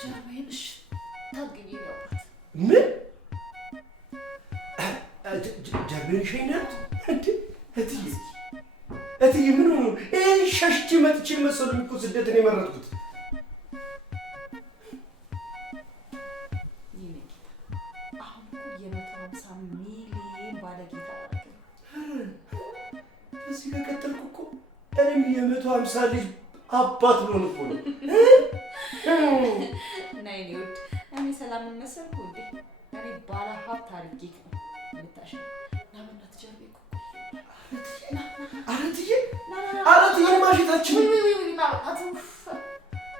ጀርባዬንሽ ታግኝ ያውቃት ምን ጀርባዬን ሸይናት እንዴ እትዬ ምን ሆኖ ሻሽቼ መጥቼ መሰሉኝ እኮ ስደትን የመረጥኩት እዚህ ከቀጠልኩ እኮ እኔም 150 ልጅ አባት ልሆን እኮ ነው። ናይ ሊውድ እኔ ሰላም መሰልኩ እንዴ እኔ ባለ ሀብት አድርጌ ነው ልታሽ ናምና ተጀርቤ እኮ አረትዬ ማሽታችን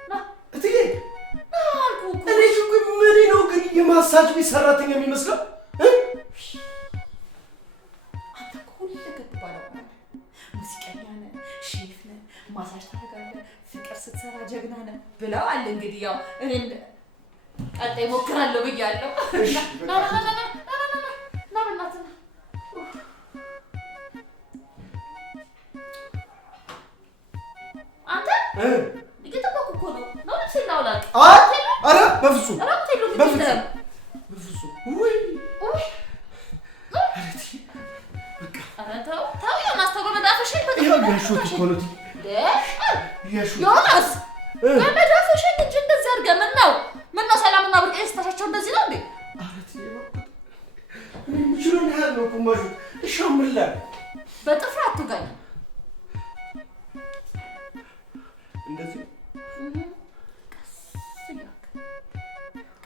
ና እትዬ እኔ ግን ምን ነው ግን የማሳጅ ቤት ሰራተኛ የሚመስለው ማሳጅ ታደርጋለህ ፍቅር ስትሰራ ጀግና ነህ ብለዋል እንግዲህ ያው እኔም ቀጣይ ሞክራለሁ ብያለሁ ና በእናትህ አንተ እየጠበኩ እኮ ነው ልብስ እናውላቅ ኧረ በፍጹም ውይ ኧረ ተው የማስታወቅ መዳፈሽን ይኸው ያሾት እኮ ነው ዮናስ በመዳፈሽን እንጂ እንደዚህ አድርገህ ምነው ሰላምና ብርቄ ስታሻቸው እንደዚህ ነው እንዴ? ምችሉን ያህል ነው እኮ ማሹት እሻምላ በጥፍር አትጋኝ እንደዚህ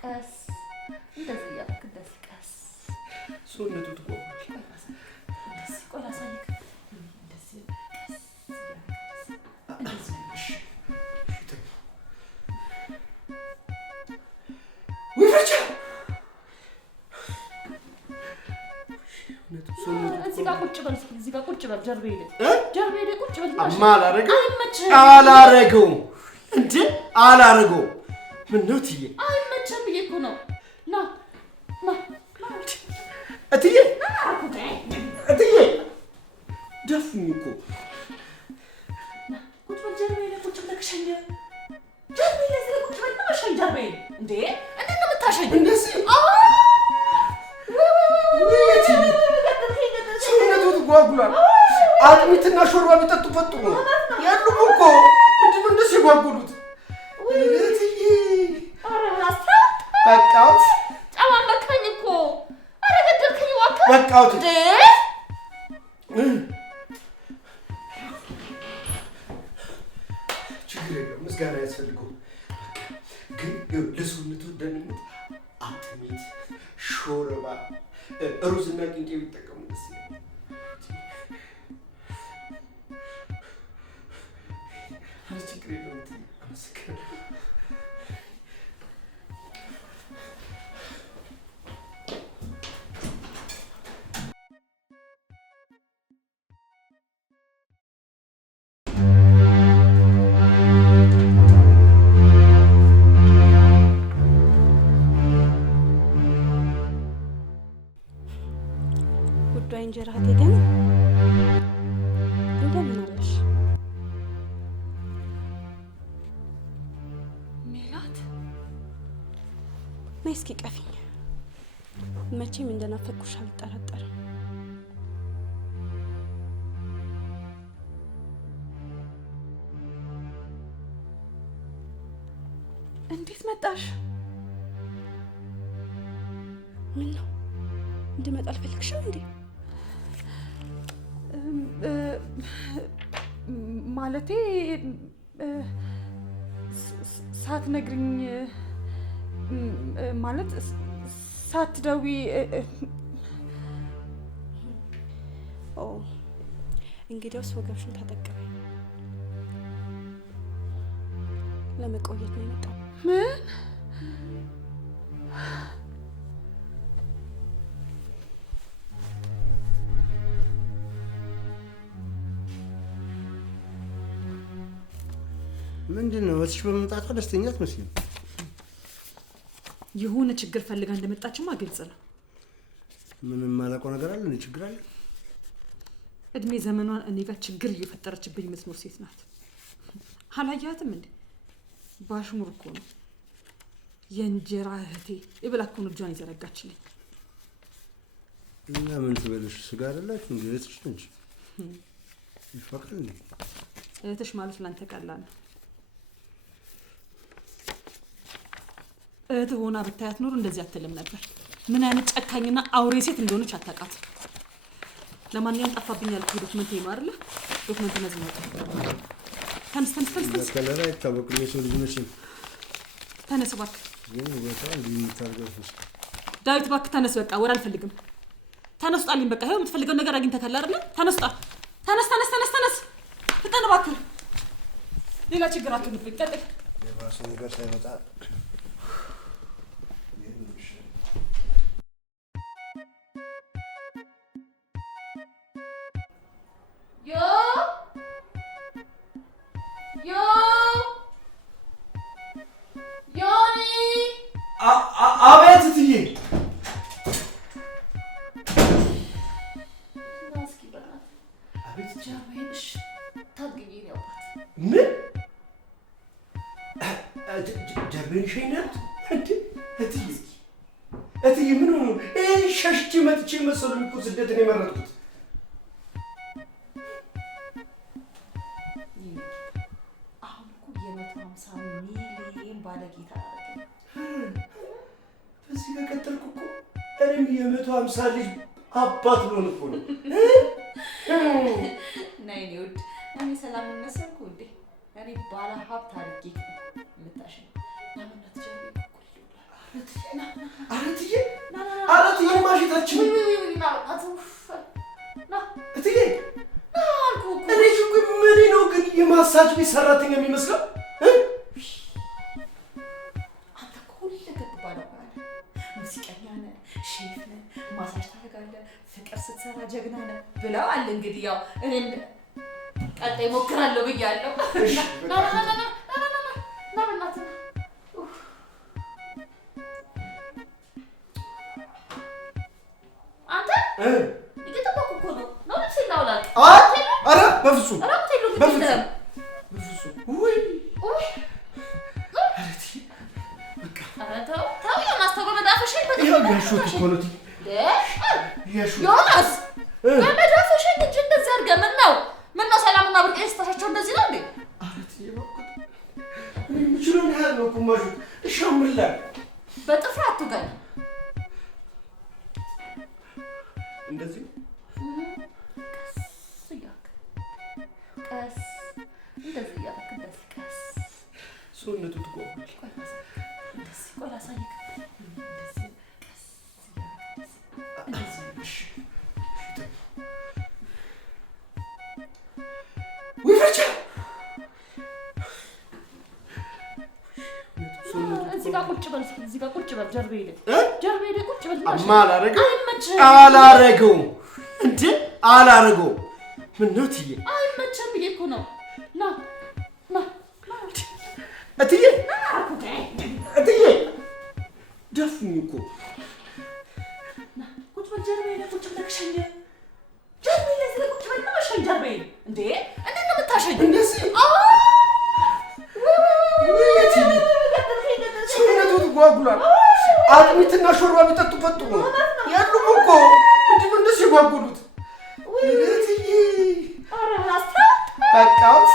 ቀስ እንደዚህ እያልክ እንደዚህ ቀስ ሰውነቱ ትቆማል እንደዚህ ቆይ ላሳይክ እዚህ ጋር ቁጭ በል ጀርባዬ ላይ ቁጭ በል አላረገውም እንዴ አላረገውም ምነው እትዬ አይመችም ብዬሽ እኮ ነው ና እትዬ ደፉኝ እኮ ቁጭ በል ጀርባዬ ላይ ቁጭ ብለህ ሸኝ ጀርባዬ ላይ ቁጭ በል ነው ሸኝ ጀርባዬ እንዴ እንዴት ነው የምታሸኝ እንደዚህ ጓጉሏል አጥሚትና ሾርባ የሚጠጡበት ጥሩ ነው ያሉም እኮ ምንድነው እንደዚህ የጓጉሉት እትዬ በቃውት ጨማመከኝ እኮ ኧረ ገደልከኝ እባክህ በቃውት እንዴ ችግር የለውም ምስጋና አያስፈልገውም ግን ለሰውነቱ ደህንነት አጥሚት ሾርባ ሩዝና ቅንቄ ቢጠቀሙ ደስ ይላል ችግር የለውም አመሰግናለሁ እንጀራ አትሄደም እንደምን አለሽ ሜላት ነይ እስኪ ቀፊኝ መቼም እንደናፈቅኩሽ አልጠራጠርም እንዴት መጣሽ ምን ነው እንድመጣ አልፈልግሽም እንዴ ማለቴ ሳትነግሪኝ ማለት ሳትደውይ ኦ እንግዲያውስ ወገብሽን ተጠቀሚ ለመቆየት ነው የመጣው ምን ምንድነው እሺ በመምጣቷ ደስተኛ አትመስልም የሆነ ችግር ፈልጋ እንደመጣችማ ግልጽ ነው ምንም ማላውቀው ነገር አለ ነው ችግር አለ እድሜ ዘመኗን እኔ ጋር ችግር እየፈጠረችብኝ የምትኖር ሴት ናት አላያትም እንዴ ባሽሙር እኮ ነው የእንጀራ እህቴ ይብላኩን እጇን ይዘረጋችልኝ። እና ምን ትበልሽ? ስጋ አይደላችሁ እንዴ? እህትሽ ነች። ይፈቅድ እንዴ? እህትሽ ማለት ላንተ ቀላል ነው። እህት ሆና ብታያት ኖር እንደዚህ አትልም ነበር። ምን አይነት ጨካኝና አውሬ ሴት እንደሆነች አታውቃት። ለማንኛውም ጠፋብኝ ያልኩህ ዶክመንት ነው አይደል? ዶክመንት ነዝም ነው። ተነስ ከለላ አይታወቅም የሰው ልጅ መቼም። ተነስ እባክህ። ግን በጣም የምታርገው ዳዊት እባክህ ተነስ። በቃ ወር አልፈልግም። ተነስ ጣልኝ። በቃ ይኸው የምትፈልገው ነገር አግኝተካል አይደል? ተነስ ጣል። ተነስ ፍጠን እባክህ። ሌላ ችግር አትሁንብኝ። ቀጥል። የባሰ ነገር ሳይመጣ አቤት እትዬ። ምን ጀርቤን ሸኝናት እንዴ? እትዬ ምን ሆኖ ሸሽቼ መጥቼ መሰሉኝ እኮ ስደትን የመረጥኩት። አሁን እኮ 150 ሚሊዮን ባለጌታ አደረገ። በዚህ ከቀጠልኩ እኮ እኔም 150 ልጅ አባት ልሆን እኮ ነው። ነይ እኔ ውድ፣ እኔ ሰላም መሰልኩ እንዴ? እኔ ባለ ሀብት አድርጌ የምታሽኝ ለምናት ጀርቤ አረትዬ ማሽታችን እትዬ እኔ ግን ምን ነው ግን የማሳጅ ቤት ሰራተኛ የሚመስለው? አንተ እኮ ሁለገብ ባለሙያ ነህ። ሙዚቀኛ ነህ፣ ሼፍ ነህ፣ ማሳጅ ታደርጋለህ፣ ፍቅር ስትሰራ ጀግና ነህ ብለዋል። እንግዲህ ያው እኔም ቀጣይ ሞክራለሁ ብያለሁ። ና በእናትህ አንተ እየጠበኩ እኮ ነው። ነው ልብስ ላውላቅ? ኧረ በፍፁም በፍፁም። ውይ ኧረ ተው የማስታወቂያ መዳፈሻኝ ያሾት እኮ ነው ዮናስ፣ በመዳፈሻኝ እንጂ እንደዚህ አድርገህ ምን ነው ሰላምና ብርቄ ስታሻቸው እንደዚህ ነው እንዴ? የምችለውን ያህል ነው እኮ የማሾት። እሺ ምን ላድርግ? በጥፍር አትውጋኝ። እንደዚህ ቀስ እንደዚህ እያደረክ እንደዚህ ቀስ ሰውነቱ ትጓጉል። ቆይ ላሳይክ። እንደዚህ ቀስ ውይ ፈርቻ እዚህ ጋር ቁጭ በል። ጀርቤ ሄደህ ቁጭ በል። አላረገውም እንዴ? አላረገውም። ምነው እትዬ? አይመችም ብዬሽ እኮ ነው። ና እትዬ ደፉኝ እኮ። ቁጭ በል። ጀርቤ ሄደህ ቁጭ ብለህ ሸኝ። ጀርቤ ሄደህ ቁጭ በል ነው ሸኝ። ጀርቤ እንዴ እንዴት ነው የምታሸኝ? እንደዚህ ሰውነቱ ትጓጉላል። አጥሚትና ሾርባ ቢጠጡበት ጥሩ ነው። ያሉም እኮ ምንድን ነው እንደዚህ የጓጉሉት? በቃውት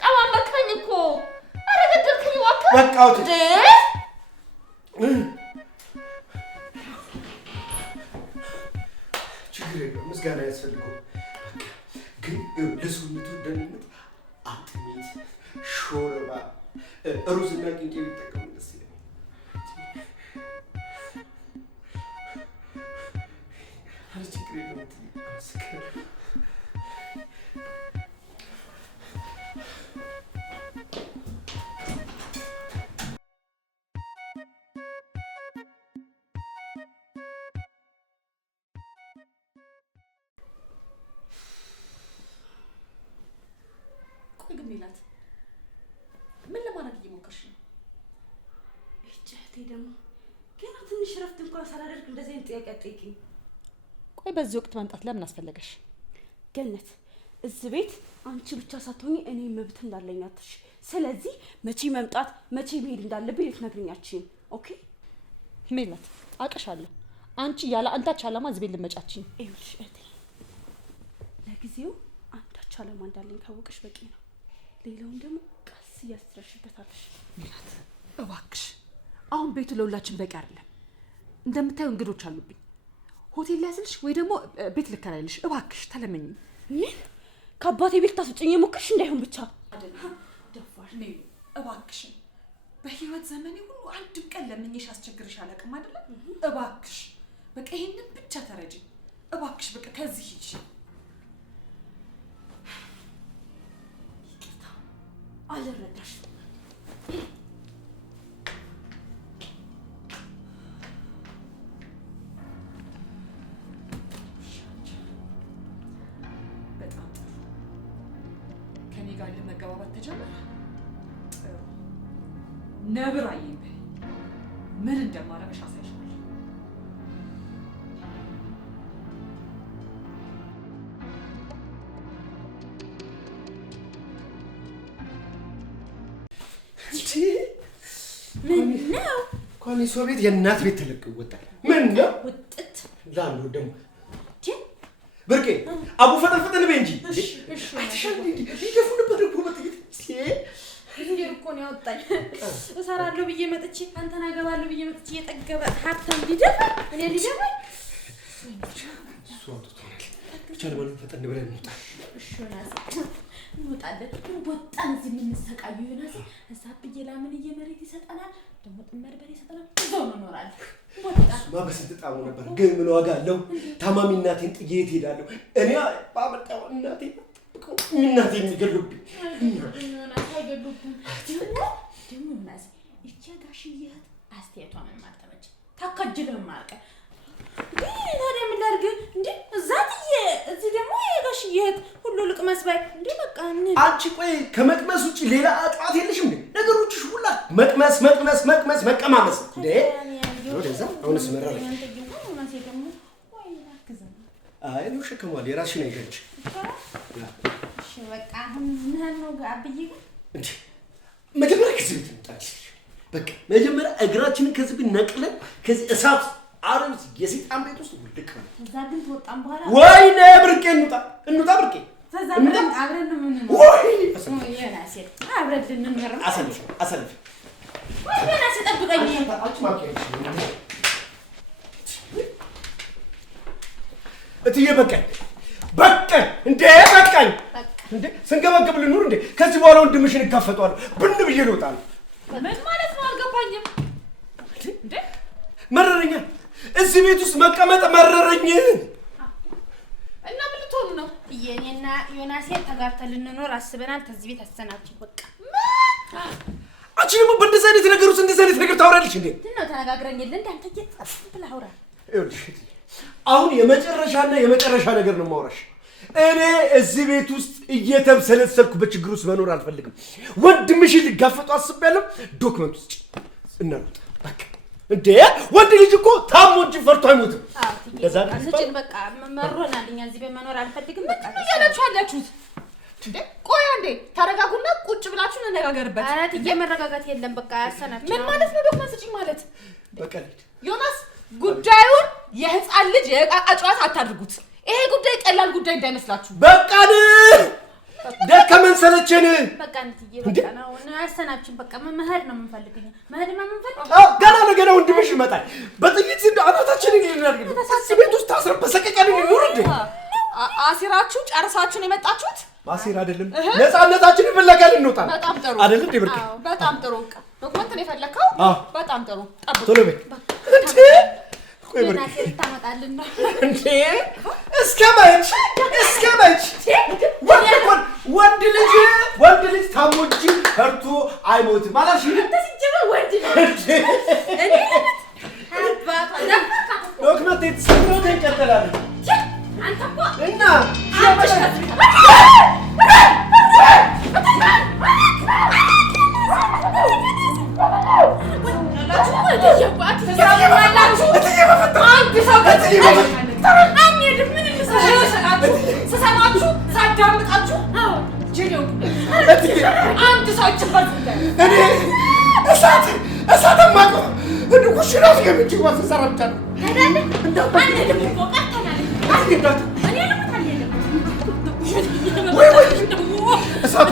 ጨማመከኝ እኮ። ኧረ ገደልከኝ እባክህ። በቃውት ችግር የለውም። ምስጋና ያስፈልገው። ግን ለሰውነቱ ደህንነት አጥሚት፣ ሾርባ፣ ሩዝና ቂንጬ ቢጠቀሙ ደስ ይለኛል። ችግር የለውም። ቆይ ግን ሜላት ምን ለማድረግ እየሞከርሽ ነው? እህቴ ደግሞ ገና ትንሽ ረፍት እንኳን ሳላደርግ እንደዚህ አይነት ጥያቄ አትጠይቂኝ። ቆይ በዚህ ወቅት መምጣት ለምን አስፈለገሽ? ገነት፣ እዚህ ቤት አንቺ ብቻ ሳትሆኚ እኔ መብት እንዳለኝ አትርሽ። ስለዚህ መቼ መምጣት መቼ መሄድ እንዳለብኝ ልትነግሪኝ አትችይም። ኦኬ ሜላት አውቅሻለሁ። አንቺ ያለ አንዳች ዓላማ እዚህ ቤት ልትመጫችኝ። ይኸውልሽ እህቴ ለጊዜው አንዳች ዓላማ እንዳለኝ ካወቅሽ በቂ ነው። ሌላውን ደግሞ ቀስ እያስረሽበታለሽ። ሜላት እባክሽ አሁን ቤቱ ለሁላችን በቂ አይደለም። እንደምታዩ እንግዶች አሉብኝ። ሆቴል ሊያዝልሽ ወይ ደግሞ ቤት ልከራይልሽ እባክሽ ተለመኝ። ምን ከአባቴ ቤት ታስወጪኝ የሞከርሽ እንዳይሆን ብቻ አይደለም ደፋር ነኝ። እባክሽን በህይወት ዘመኔ ሁሉ አንድም ቀን ለምኜሽ አስቸግርሽ አላውቅም አይደል? እባክሽ በቃ ይሄንን ብቻ ተረጂ እባክሽ። በቃ ከዚህ ሂጂ። ይቅርታ አልረዳሽም። በጣም ጥሩ። ከኔ ጋር ለመገባባት ተጀመረ። ጥሩ ነብር አይምበ ምን እንደማረግሽ አሳይሻለሁ። ምን ነው እንኳን የሰው ቤት የእናት ቤት ተለቅ ይወጣል። ምን ነው ውጥት ላንዱ ደግሞ ብርቄ አቡ ፈጠን በይ እንጂ ይደፉንበት እኮ በጥቂት እንዴ እኮ ነው ያወጣኝ። እሰራለሁ ብዬ መጥቼ አንተን አገባለሁ ብዬ መጥቼ የጠገበ ሀብታም ሊደፋ እኔ ሊደፋ እሱ አውጥቶናል። ብቻ ለማለት ፈጠን ብለን እንውጣ። እሺ ናስ እንወጣለን። ወጣን እዚህ የምንሰቃየው ዮናስ እዛ ብዬ ላምን እየመሬት ይሰጠናል ደግሞ ጥመድ በሬ ይሰጠናል። እዛው እንኖራለን። ወጣን በስንት ጣሙ ነበር ግን ምን ዋጋ አለው? ታማሚ እናቴን ጥዬ የት ሄዳለሁ? እኔ ባመጣው እናቴ እናቴ የሚገሉብኝ ዮናስ አይገሉብኝ። ደግሞ ዮናስ እቺ ጋሽዬት አስተያየቷ ምን ማተመች ታካጅልህ ማርቀ ታዲያ ምን ላድርግ እንዴ? እዛትዬ እዚህ ደግሞ የጋሽዬት ሁሉ ልቅ መስባይ እንዴ በቃ አንቺ ቆይ ከመቅመስ ውጪ ሌላ ጨዋታ የለሽም እንዴ? ነገሮችሽ ሁላ መቅመስ መቅመስ መቅመስ መቀማመስ እንዴ? ወደዛ አሁንስ መረረ አይ ነው ሸከሟል። የራስሽን አይገርች እሺ በቃ አሁን ምን ነው ጋብዬ ግን እንዴ መጀመሪያ ከዚህ ቤት እንጣች። በቃ መጀመሪያ እግራችንን ከዚህ ቤት ነቅለን ከዚህ እሳት አረብስ የሰይጣን ቤት ውስጥ ውልቅ ነው። እዛ ግን ተወጣን በኋላ ወይኔ ብርቄ እንውጣ ብርቄ ተዛብረን አብረን ነው ምን ነው ወይ የናሴ አብረን ልንኖር አሰልፍ ወይ የናሴ ጠብቀኝ። አጭ ማርኬት እትዬ በቃኝ እንዴ በቃኝ እንዴ ስንገበገብ ልኑር እንዴ? ከዚህ በኋላ ወንድምሽን እጋፈጠዋለሁ ብን ብዬ ልወጣለሁ። ምን ማለት ነው አልገባኝም እንዴ? መረረኛ እዚህ ቤት ውስጥ መቀመጥ መረረኝ። እና ምን ልትሆኑ ነው? የኔና ዮናሴ ተጋብተን ልንኖር አስበናል። ከዚህ ቤት አሰናብችን በቃ። አንቺ ደግሞ በእንደዚህ አይነት ነገር ውስጥ እንደዚህ አይነት ነገር ታወራለሽ እንዴ? ነው ተነጋግረን የለ እንዳንተ እየጻፍ ብለህ አውራ። ይኸውልሽ አሁን የመጨረሻ ነገር ነው የማወራሽ። እኔ እዚህ ቤት ውስጥ እየተብሰለሰልኩ በችግር ውስጥ መኖር አልፈልግም። ወንድምሽን ልጋፈጡ አስቤያለሁ። ዶክመንት ውስጥ እናሩት በቃ እንዴ ወንድ ልጅ እኮ ታሞ እንጂ ፈርቶ አይሞትም። እንደዛ ነው በቃ መሮናል። እኛ እዚህ ቤት መኖር አልፈልግም በቃ ያላችሁ አላችሁት እንዴ? ቆይ አንዴ ታረጋጉና ቁጭ ብላችሁ እንነጋገርበት። አራት እየመረጋጋት የለም በቃ ያሰናችሁ። ምን ማለት ነው ዶክመንት ስጪኝ ማለት? በቃ ዮናስ ጉዳዩን የህፃን ልጅ የዕቃቃ ጨዋታ አታድርጉት። ይሄ ጉዳይ ቀላል ጉዳይ እንዳይመስላችሁ። በቃን ደከመን ሰለቸን። በቃ እንትዬ በቃ ነው ያሰናችን። በቃ መሄድ ነው የምንፈልገው። መሄድ ነው የምንፈልገው። ገና ለገና ወንድምሽ ይመጣል። በጥይት እንደ አናታችንን ይልናል። እዚህ ቤት ውስጥ ታስረን በሰቀቀን ይኑር እንዴ? አሲራችሁ ጨርሳችሁ ነው የመጣችሁት? ማሲር አይደለም ነፃነታችንን ፍለጋ ልንወጣ ነው። በጣም ጥሩ አይደል እንዴ ብርቅ? በጣም ጥሩ ዶክመንት ነው የፈለከው? በጣም ጥሩ ጠብቅ። ቶሎ በይ እንዴ ቆይ ብርቅ ታመጣልን ነው እንዴ? እስከ መች ወንድ ልጅ ታሞ እንጂ ፈርቶ አይሞትም አላልሽ? ወንድ ልጅ እኔ አባታ ዶክመንት የተሰጠው ይቀጥላል። አንተ እኮ እና ኩሽናው ገብቼ ወጥ ሰራብታለሁ አይደል እንደው አንዴ ደግሞ ቀርተናል አትገዳት እኔ ለምን ወይ እሳት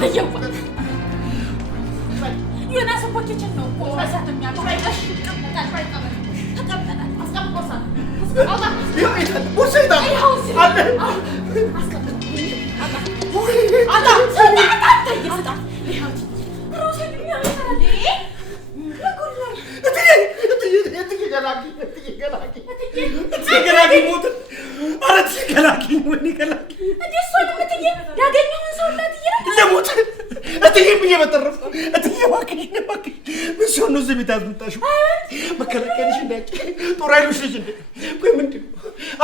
ዮናስ ፖኬችን ነው እኮ እሳት የሚያውቀው አይቀሽ ተቀበላል አስቀምጦሳ አውጣ ቦርሳዬ አለ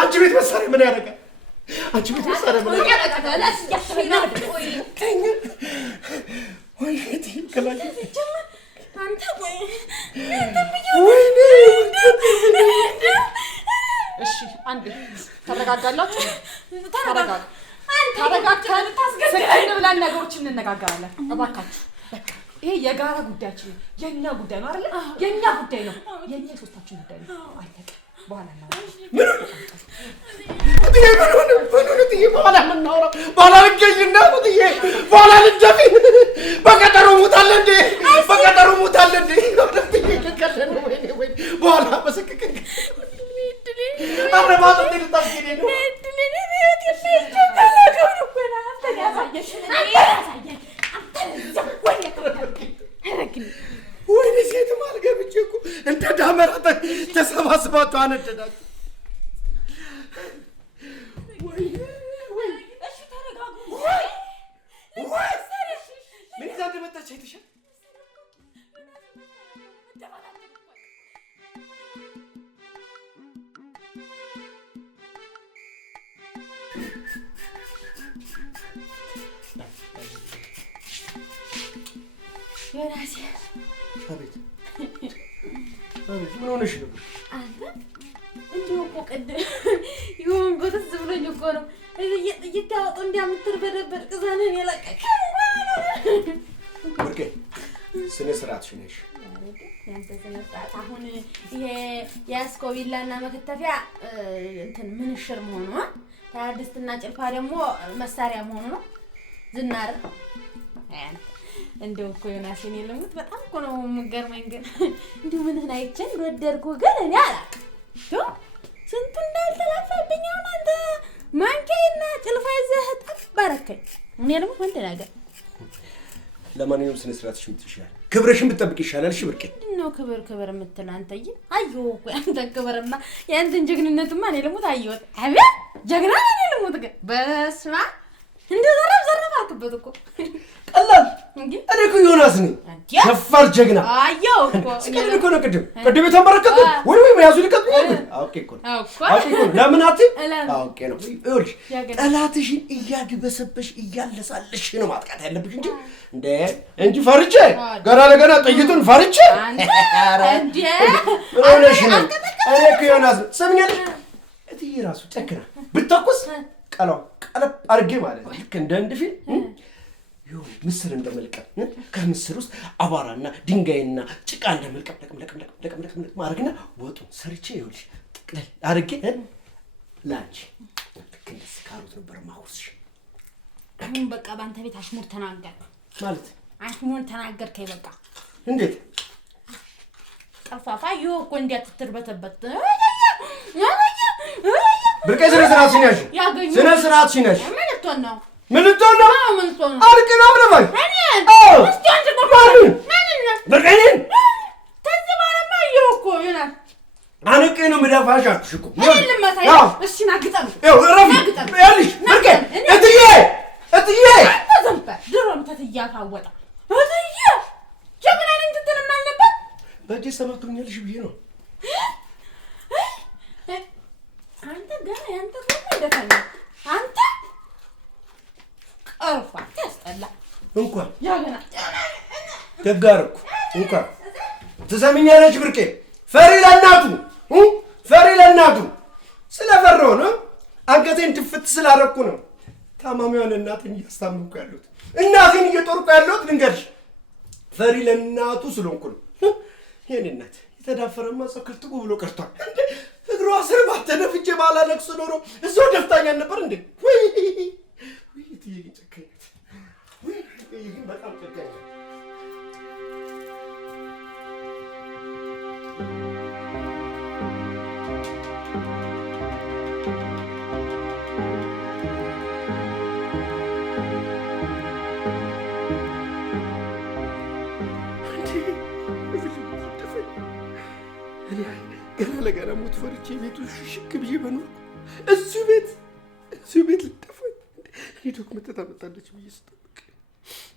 አንቺ ቤት መሳሪያ ምን ያደርጋል? አንቺ ቤት መሳሪያ ምን ያደርጋል? አንተ ቆይ እሺ አንዴ ተረጋጋላችሁ። ተረጋጋ። ተረጋግተን ሰከን ብለን ነገሮችን እንነጋገራለን። እባካችሁ በቃ ይሄ የጋራ ጉዳያችን ነው። የኛ ጉዳይ ነው አይደል? የኛ ጉዳይ ነው። የኛ ሶስታችን ጉዳይ ነው። አለቀ። በኋላ ነው በኋላ ልገኝና በኋላ ልደፊ በቀጠሮ ሙታለ እንዴ በቀጠሮ ሙታለ እንዴ በኋላ በስቅቅ አረባጥ ልታስገኝ ነው ወይኔ ሴትም አልገብቼ እኮ እንደ ዳመራ ተሰባስባችሁ አነደዳችሁ። ምን ይዛ እንደመጣች አይተሻል? ዮናስ አቤት ምን ሆነሽ ነው? አንተ እንዲሁ እኮ ቅድም ይሁን ጎተስ ብሎኝ እኮ ነው እየታወጡ እንዲያምትርበደበድ ቅዛንን የለቀቀው ወርቄ ስነ ስርዓትሽ ነሽ። ያንተ ስነ ስርዓት አሁን ይሄ ያስኮቢላና መከተፊያ እንትን ምንሽር መሆኑ ታድስትና ጭልፋ ደግሞ መሳሪያ መሆኑ ነው። ዝናር እንደው እኮ ዮናስን የለሙት በጣም እኮ ነው የምገርመኝ። ግን እንዲሁ ምንህን አይቼን ወደድኩ ግን እኔ አላውቅም ስንቱ እንዳልተላፋብኝ። አሁን አንተ ማንኪያና ጭልፋ ይዘህ ጠባረከኝ። እኔ ደግሞ ወንድ ነገር ለማንኛውም ስነ ስርዓትሽ ምትሻል ክብርሽን ብትጠብቅ ይሻላል። እሺ ብርቄ ነው ክብር የምትል አንተዬ አየሁ እኮ ያንተ ክብርማ ያንተን ጀግንነትማ እኔ ልሙት አየሁት። አቤት ጀግና ነኝ ልሙት ግን በስመ አብ እንደ ዘረፍ አልክበት እኮ ቀላል እኔ እኮ ዮናስ ነኝ ደፋር ጀግና አየሁ እኮ ስቀልድ እኮ ነው ቅድም የተንበረከኩ ወይ ያዙ ልቀቁ አውቄ እኮ ነው ለምን አትይ አውቄ ነው። ይኸውልሽ ጠላትሽን እያድበሰበሽ እያለሳለሽ ነው ማጥቃት ያለብሽ እንጂ ፈርቼ ገና ለገና ጥይቱን ፈርቼ እንዴ ምን ሆነሽ ነው? እኔ እኮ ዮናስ ሰምኛለሽ እትዬ ራሱ ጨክና ብትተኩስ ቀለብ አድርጌ ማለት ነው ልክ እንደ አንድ ፊልም ይሁን ምስር እንደመልቀም ከምስር ውስጥ አቧራና ድንጋይና ጭቃ እንደመልቀም ለቅም ማድረግና ወጡን ሰርቼ ይኸውልሽ ጥቅልል አድርጌ ላንቺ ልክ እንደ ካሮት ነበር ማውርስሽ። አሁን በቃ ባንተ ቤት አሽሙር ተናገር ማለት አሽሙር ተናገርከኝ። በቃ እንዴት ቀፋፋ እኮ እንዲያትትርበተበት ብርቄ ስነ ስርዓትሽን ያዥ ስነ ስርዓትሽን ያዥ ምን ልትሆን ነው? ምን ልትሆን ነው? አልቅ ነው ብለባል እስቲ አንተ ቆይ ብርቄን ተዚህ ባለማ ይኸው እኮ ይላል አንቄ ነው መዳፋሻችሁ እኮ እሺ ናግጠም ያልሽ ብርቄ እትዬ ተዘምባ ድሮም ተትያፋወጣ እትዬ ጀግና ነኝ ትትልም አልነበር በእጄ ሰበብ ትሆኛለሽ ብዬ ነው። አንተ ገና ያንተ ቆም እንደፈለ አንተ ቀርፋ ያስጠላ እንኳን ያገና ደጋርኩ እንኳን ትሰሚኛለሽ ብርቄ ፈሪ ለእናቱ ስለፈራሁ ነው። አንገቴን ትፍት ስላደረኩ ነው። ታማሚዋን እናቴን እያስታመምኩ ያለሁት እናቴን እየጦርኩ ያለሁት ልንገርሽ ፈሪ ለእናቱ ስለሆንኩ ነው። የኔ እናት የተዳፈረማ ሰው ክልጥቁ ብሎ ቀርቷል። እግሯ ስር ባተነፍቼ ባላለቅስ ኖሮ እዛው ደፍታኛ ነበር እንዴ? ወይ እትዬ ግን ጨካኝ ናት። ወይ እትዬ ግን በጣም ጨካኝ ናት። ገና ለገና ሞት ፈርቼ ቤቱ ሽሽክ ብዬ በኖርኩ እዚሁ ቤት ልጠፋኝ። እኔ ዶክመንት ታመጣለች ብዬ ስጠብቅ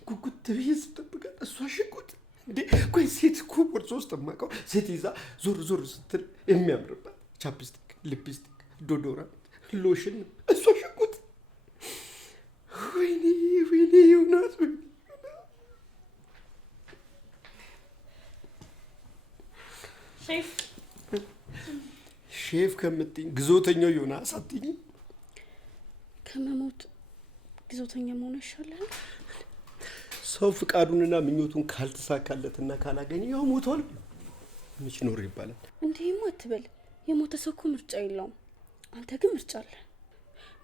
ጉጉት ብዬ ስጠብቃት እሷ ሽጉጥ እንዴ! ቆይ ሴት እኮ ቦርሳ ውስጥ የማውቀው ሴት ይዛ ዞር ስትል የሚያምርባት ቻፕስቲክ፣ ሊፕስቲክ፣ ዶዶራንት፣ ሎሽን፣ እሷ ሽጉጥ። ወይኔ ዮናስ ሼፍ ከምትይኝ ግዞተኛው ዮናስ አትይኝ። ከመሞት ግዞተኛ መሆን ይሻላል። ሰው ፍቃዱንና ምኞቱን ካልተሳካለትና ካላገኘ ያው ሞቷል። ምንሽ ኖር ይባላል። እንዴም አትበል። የሞተ ሰው እኮ ምርጫ የለውም። አንተ ግን ምርጫ አለ።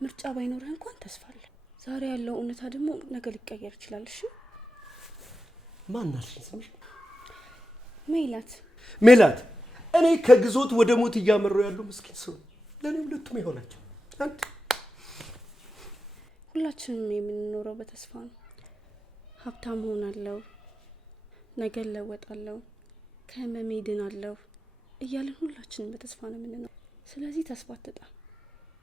ምርጫ ባይኖርህ እንኳን ተስፋ አለ። ዛሬ ያለው እውነታ ደግሞ ነገ ሊቀየር ይችላል። እሺ ማን አልሽኝ? ስምሽ? ሜላት። እኔ ከግዞት ወደ ሞት እያመራሁ ያለው ምስኪን ሰው ለኔ ሁለቱም ይሆናቸው። አንተ ሁላችንም የምንኖረው በተስፋ ነው። ሀብታም ሆናለሁ፣ ነገ እለወጣለሁ፣ ከህመሜ ድናለሁ እያልን ሁላችንም በተስፋ ነው የምንኖረው። ስለዚህ ተስፋ አትጣ።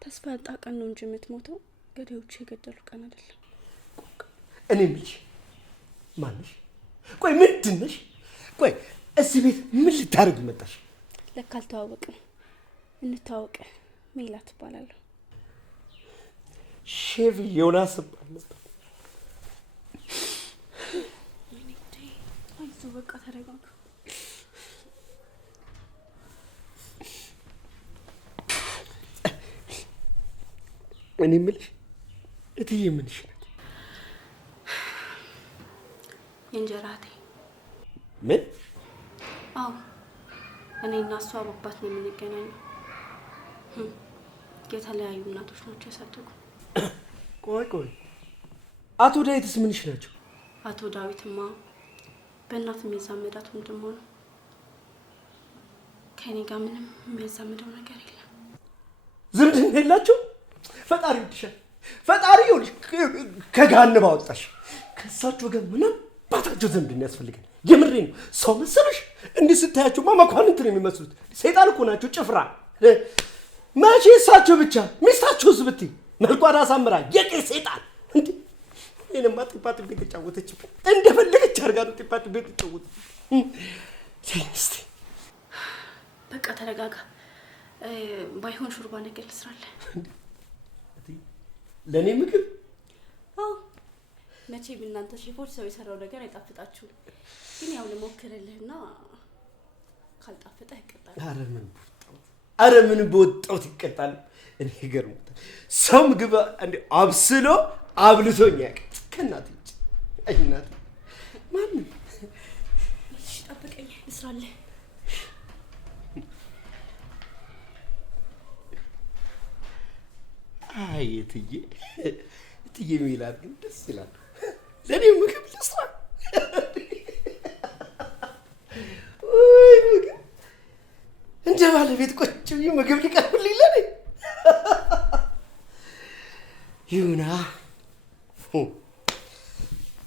ተስፋ ያጣ ቀን ነው እንጂ የምትሞተው ገዳዮቹ የገደሉ ቀን አይደለም። እኔ የምልሽ ማንሽ? ቆይ ምንድን ነሽ? ቆይ እዚህ ቤት ምን ልታደርግ መጣሽ? ለካ አልተዋወቅም። እንተዋወቅ። ሜላት እባላለሁ። ሼፍ ዮናስ እባላለሁ። አይዞህ በቃ ተረጋጋ። እኔ የምልሽ እትዬ ምንሽ ናት? የእንጀራ እህቴ። ምን? አዎ እኔ እና እሷ በአባት ነው የምንገናኘው። የተለያዩ እናቶች ናቸው ያሳደጉ። ቆይ አቶ ዳዊትስ ምንሽ ናቸው? አቶ ዳዊትማ በእናት የሚዛመዳት ወንድም ሆነ። ከእኔ ጋር ምንም የሚያዛምደው ነገር የለም። ዝምድና የላቸው? ፈጣሪ ይወድሻል። ፈጣሪ ይወድሽ ከገሃነም አወጣሽ። ከእሳቸው ጋር ምንም ባታቸው ዝምድና ያስፈልጋል። የምሬ ነው። ሰው መሰለሽ? እንዲህ ስታያቸውማ መኳንንት ነው የሚመስሉት። ሰይጣን እኮ ናቸው ጭፍራ። መቼ እሳቸው ብቻ ሚስታቸውስ ብትይ መልኳን አሳምራ የቄስ ሰይጣን እንዴ! እኔማ ጢጳጢቤ ተጫወተችብኝ። እንደፈለገች አድርጋ ነው ጢጳጢቤ ተጫወተች። እስቲ በቃ ተረጋጋ። ባይሆን ሹርባ ነገር ልስራለህ። ለእኔ ምግብ? አዎ መቼም እናንተ ሼፎች ሰው የሰራው ነገር አይጣፍጣችሁም። ግን ያው ልሞክርልህና ካልጣፈጠህ ይቀጣል። አረ ምን በወጣሁት ይቀጣል። እኔ ገርሞታል። ሰው ምግብ እንደ አብስሎ አብልቶኝ ያውቃል። ከእናቴ ውጭ እናቴ ማንም። እሺ ጠብቀኝ ልስራለህ። አይ እትዬ ሜላት ግን ደስ ይላል። ለእኔ ምግብ ልስራ? ወይ ምግብ እንደ ባለቤት ቁጭ ብዬ ምግብ ሊቀርብልኝ ለኔ? ይሁና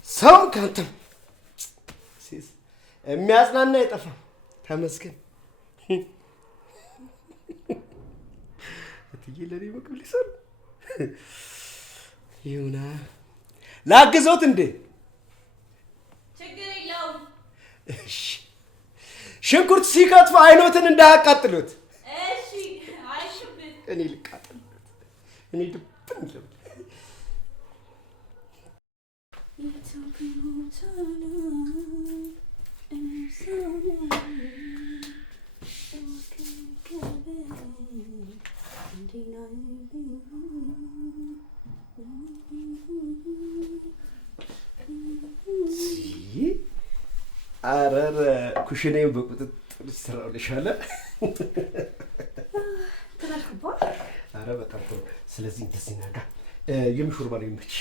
ሰው ካንተም የሚያጽናና አይጠፋም። ተመስገን። እትዬ ለኔ ምግብ ሊሰሩ ይሁና። ላግዞት እንዴ? ችግር የለውም። እሺ ሽንኩርት ሲከትፍ አይኖትን እንዳያቃጥሉት። እሺ አይሽብን። እኔ ልቃጠልበት። እኔ ድብን ይለም አረረ ኩሽኔን በቁጥጥር ጥሩ ስራው ለሻለ ተናልኩባ አረ በጣም ጥሩ ስለዚህ እንደዚህ ነጋ የምሹር ባለ ይመች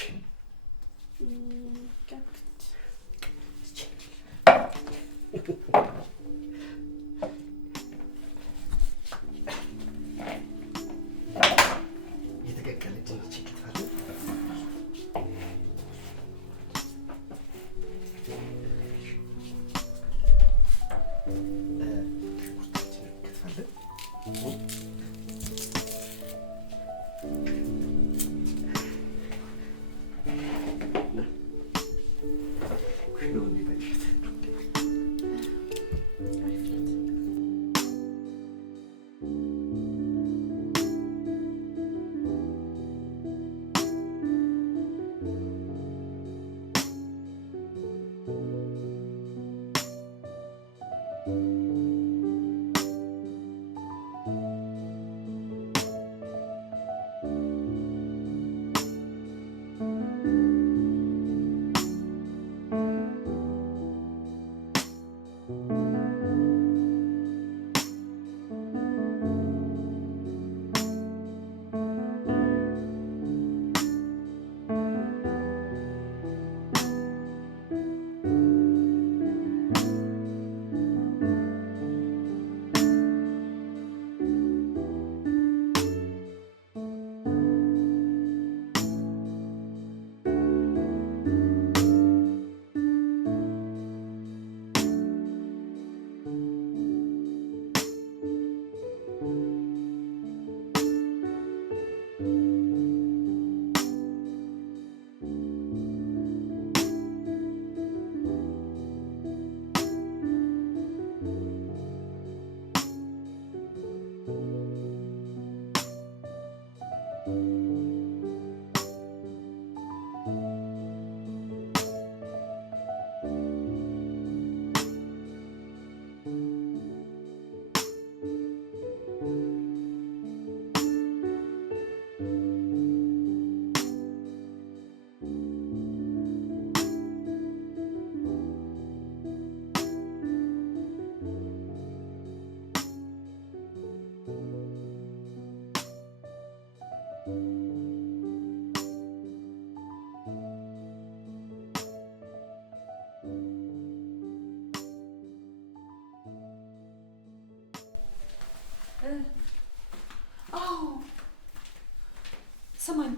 ሰማኝ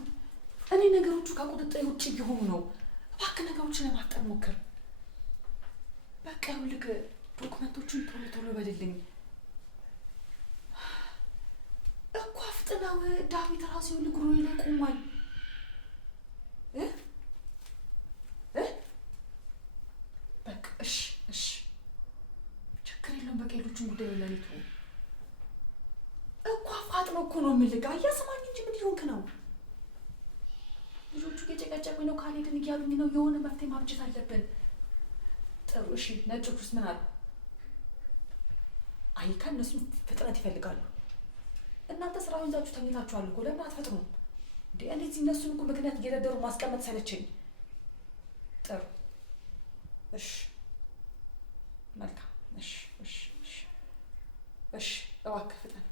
እኔ ነገሮቹ ከቁጥጥር ውጭ እየሆኑ ነው እባክህ ነገሮችን ለማጠር ሞክር በቃ ይኸውልህ ዶክመንቶቹን ቶሎ በልልኝ እኮ አፍጥነው ዳዊት ራሱ ይኸውልህ ግሮዬ ላይ ቆሟል በቃ እሺ ችግር የለውም በቃ ሌሎችን ጉዳይ ለሌቱ እኮ አፋጥነው እኮ ነው የምልህ አያሰማኝ እንጂ ምን ሊሆንክ ነው ልጆቹ እየጨቀጨቁኝ ነው ካልሄድን እያሉኝ ነው የሆነ መፍትሄ ማብጀት አለብን ጥሩ እሺ ነጮቹ ውስጥ ምን አሉ አይካ እነሱ ፍጥነት ይፈልጋሉ እናንተ ስራውን ይዛችሁ ተኝታችኋል እኮ ለምን አትፈጥኑም እንዴ እንደዚህ እነሱን እኮ ምክንያት እየደረደሩ ማስቀመጥ ሰለቸኝ ጥሩ እሺ መልካም እሺ እባክህ ፍጠን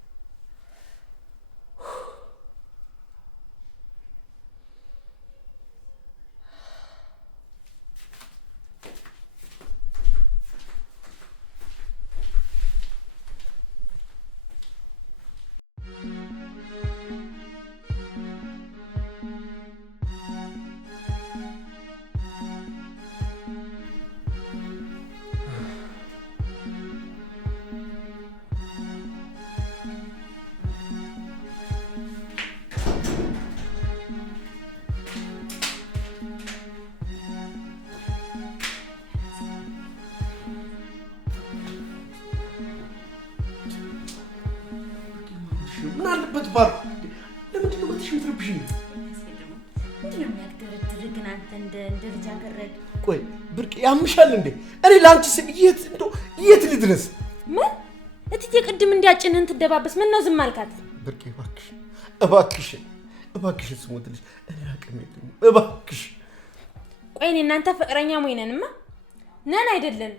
ምን አለበት ባር ለምንድን ነው የምትሽምትርብሽኝ? ምንድን ነው የሚያግደረድርህ ግን አንተ እንደ ልጃገረድ? ቆይ ብርቅ ያምሻል እንዴ? እኔ ለአንቺ ስል የት ልድረስ? ምን እትዬ ቅድም እንዲያጭንህን ትደባበስ ምን ነው ዝም አልካት? ብርቅ እባክሽን ስሞትልሽ እኔ አቅም የለኝም እባክሽ። ቆይ እኔ እናንተ ፍቅረኛ ሞይ ነንማ ነን አይደለን?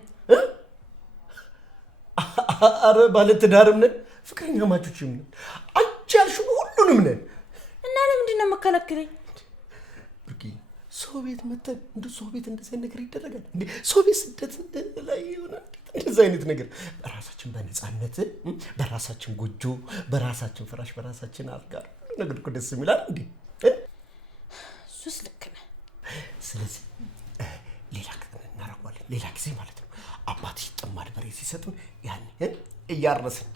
አረ ባለ ትዳርም ነን ፍቅረኛ ማቾችም ነን አንቺ ያልሽው ሁሉንም ነን እና ለምንድን ነው የምከለክለኝ ብርቂ ሰው ቤት መተን እንደ ሰው ቤት እንደዚህ ነገር ይደረጋል እንዴ ሰው ቤት ስደት ላይ ይሆናል እንደዚህ አይነት ነገር በራሳችን በነፃነት በራሳችን ጎጆ በራሳችን ፍራሽ በራሳችን አልጋ ነገር እኮ ደስ ይላል እንዴ ሱስ ልክ ነህ ስለዚህ ሌላ ቀን እናረጋለን ሌላ ጊዜ ማለት ነው አባትሽ ጥማድ በሬ ሲሰጡን ያን እያረስን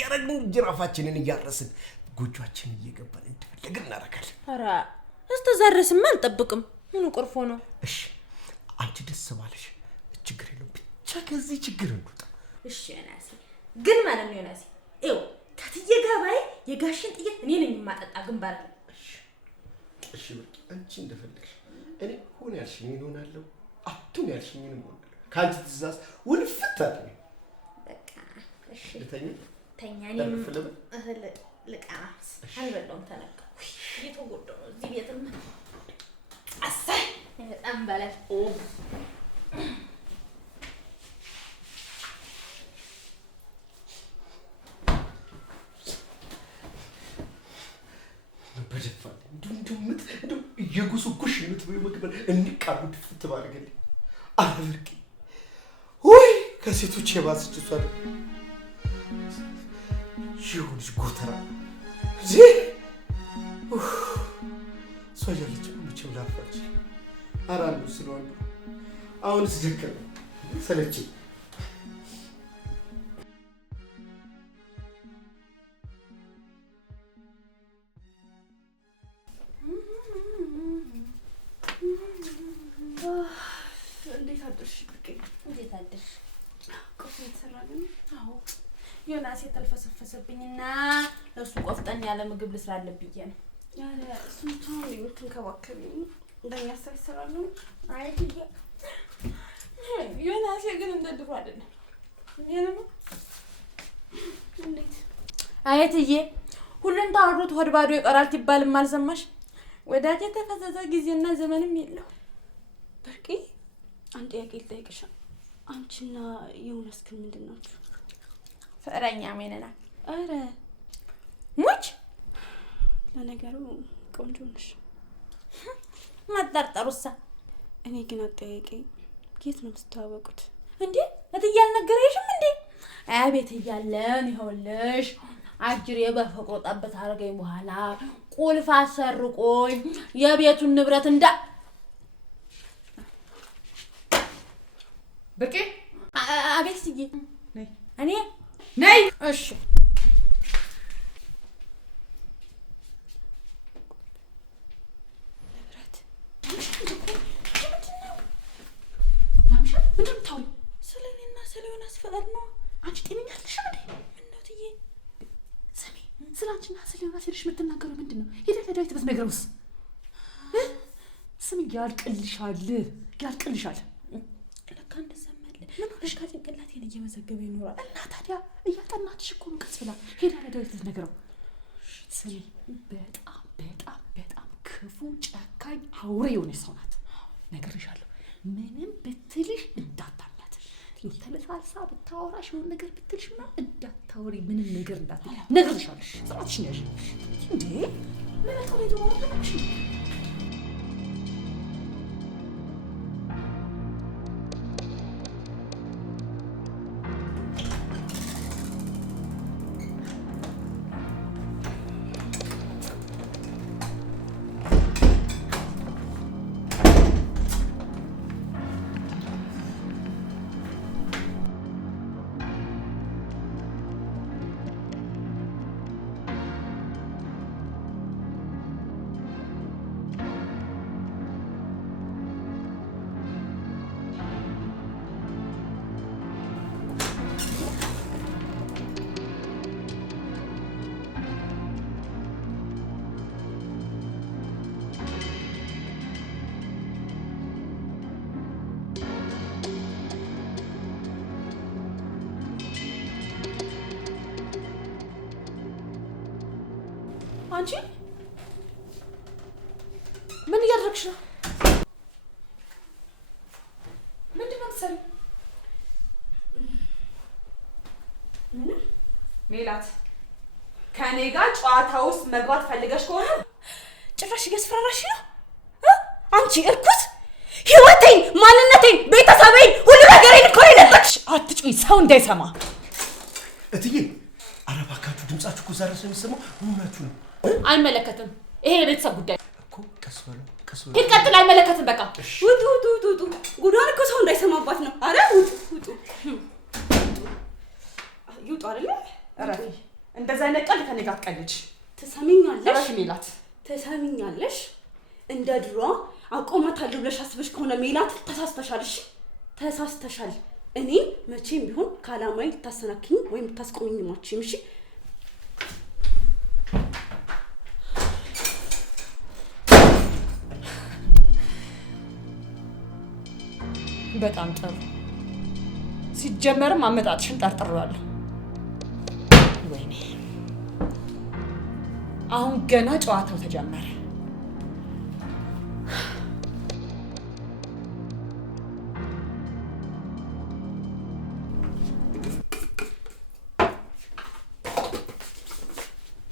ያረግን ጅራፋችንን እያረስን ጎጆአችንን እየገባን እንደፈለግን እናረጋለን ኧረ እስተዛረስማ አልጠብቅም ምን ቆርፎ ነው እሺ አንቺ ደስ ባለሽ ችግር የለውም ብቻ ከዚህ ችግር እንውጣ እሺ ዮናስ ግን ማለት ነው ዮናስ ይው ከትዬ ጋር ባይ የጋሽን ጥይት እኔ ነኝ የማጠጣ ግንባር ላይ እሺ በቃ አንቺ እንደፈለግሽ እኔ ሆነ ያልሽኝ እሆናለሁ አቱን ያልሽኝ እሆናለሁ ካንቺ ትእዛዝ ውልፍት አለኝ በቃ እሺ ተኛ እኔም እህል ልቃማስ አልበላሁም ተነካ የተጎዳው ነው እዚህ ቤትም አሳይ በጣም በላይ በደፋል እንደው የጉስጉሽ የምትበይው ምግብ እንቃሉ ድፍት ባደርግልኝ አረ ብርቂ ወይ ከሴቶች የባሰች እሷ ይሁንሽ ጎተራ ዚ ሰው ያለች ምንም ላፋች አራሉ ስለወንዱ አሁንስ ደከመ ሰለችኝ ዮናስ የተልፈሰፈሰብኝና ለሱ ቆፍጠን ያለ ምግብ ልስራለብኝ ነው ያለ እሱንታው የምትንከባከቢኝ እንደኛ ሳይሰራሉ አይትዬ ዮናስ ግን እንደ ድሮ አይደለም እንዴት ነው እንዴት አይትዬ ሁሉን ታወሩት ሆድ ባዶ ይቀራል ትባልም አልሰማሽ ወዳጅ የተፈዘዘ ጊዜና ዘመንም የለው በርቂ አንድ ጥያቄ ልጠይቅሽ አንቺና ዮናስ ግን ምንድናችሁ ፍቅረኛ ነን አረ ሙች ለነገሩ ቆንጆ ነሽ ማጣጣሩሳ እኔ ግን አጠያቂ የት ነው የምትተዋወቁት እንዴ እትዬ አልነገረሽም እንዴ አቤት እያለን ይኸውልሽ አጅሬ በፍቅሩ ጠብታ አረገኝ በኋላ ቁልፍ አሰርቆኝ የቤቱን ንብረት እንዳ ብርቄ አቤት ስዬ ነይ እኔ ነይ እሺ ንብረት ምንድን ታው ስለኔና ስለ ዮናስ ፍቅር ነው አንቺ ጤነኛ አይደለሽ እንዴ ምነው ትዬ ስሚ ስላንቺና ስለ ዮናስ ሄደሽ የምትናገረው ምንድነው ሄደሽ ለዳዊት ብትነግረውስ ስሚ ያልቅልሻል ለካ እንደሰማለ ለካ ጭንቅላቴን እየመዘገበ ይኖራል እና ታዲያ እያጠናትሽ እኮ ነው ቀስ ብላ ሄዳ ለዳዊት ልትነግረው ስሚ በጣም ክፉ ጨካኝ አውሬ የሆነች ሰው ናት ነግሬሻለሁ ምንም ብትልሽ እንዳታምናት ተለሳልሳ ብታወራሽ የሆነ ነገር ብትልሽ ምናምን እንዳታወሪ ምንም ነገር እንዳትል ነግሬሻለሁ ስራትሽን ያዥ እንዴ ምን አትወሪ ደግሞ አታውቅሽ አንቺ ምን እያደረግሽ ነው? ምንድን ነው የምትሰሪው? ሜላት ከኔ ጋር ጨዋታ ውስጥ መግባት ፈልገሽ ከሆነ ጭራሽ እያስፈራራሽ ነው አንቺ እርኩስ። ህይወቴን፣ ማንነቴን፣ ቤተሰቤን ሁሉ ነገሬን እኮ የነጠቅሽ። አትጩኝ፣ ሰው እንዳይሰማ። እትዬ ኧረ እባካችሁ ድምጻችሁ እኮ ዛሬ ስለሚሰማው ምናችሁ ነው? አይመለከትም። ይሄ የቤተሰብ ጉዳይ እኮ። ቀስ በለው ቀስ በለው። ይቀጥል። አይመለከትም። በቃ ውጡ ውጡ ውጡ ውጡ። ጉዷን እኮ ሰው እንዳይሰማባት ነው። አረ ውጡ ውጡ ይውጡ አይደለ? እረፊ። እንደዛ አይነት ቀልድ ከኔ ጋር አትቀልጅ። ትሰሚኛለሽ? እረፊ ሜላት። ትሰሚኛለሽ? እንደ ድሮ አቆማታለሁ ብለሽ አስበሽ ከሆነ ሜላት ተሳስተሻል። እሺ ተሳስተሻል። እኔ መቼም ቢሆን ካላማይ ልታሰናክኝ ወይም ልታስቆሚኝ ማችም። እሺ በጣም ጥሩ። ሲጀመርም አመጣጥሽን ጠርጥሬዋለሁ። ወይኔ አሁን ገና ጨዋታው ተጀመረ።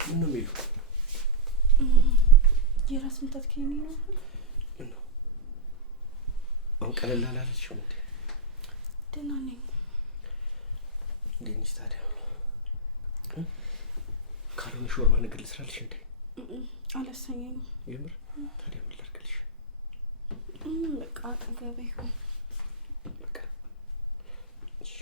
ምን ነው የሚሉ? የራስ ምታት ከኔ ነው። አሁን ቀለል አላለችም እንዴ? ደህና ነኝ። እንዴት ነሽ ታዲያ? ካልሆነ ሾርባ ነገር ልስራልሽ እንዴ? አላሰኘኝም። የምር? ታዲያ ምን ላድርግልሽ? በቃ አጠገቤ ይሁን። በቃ እሺ።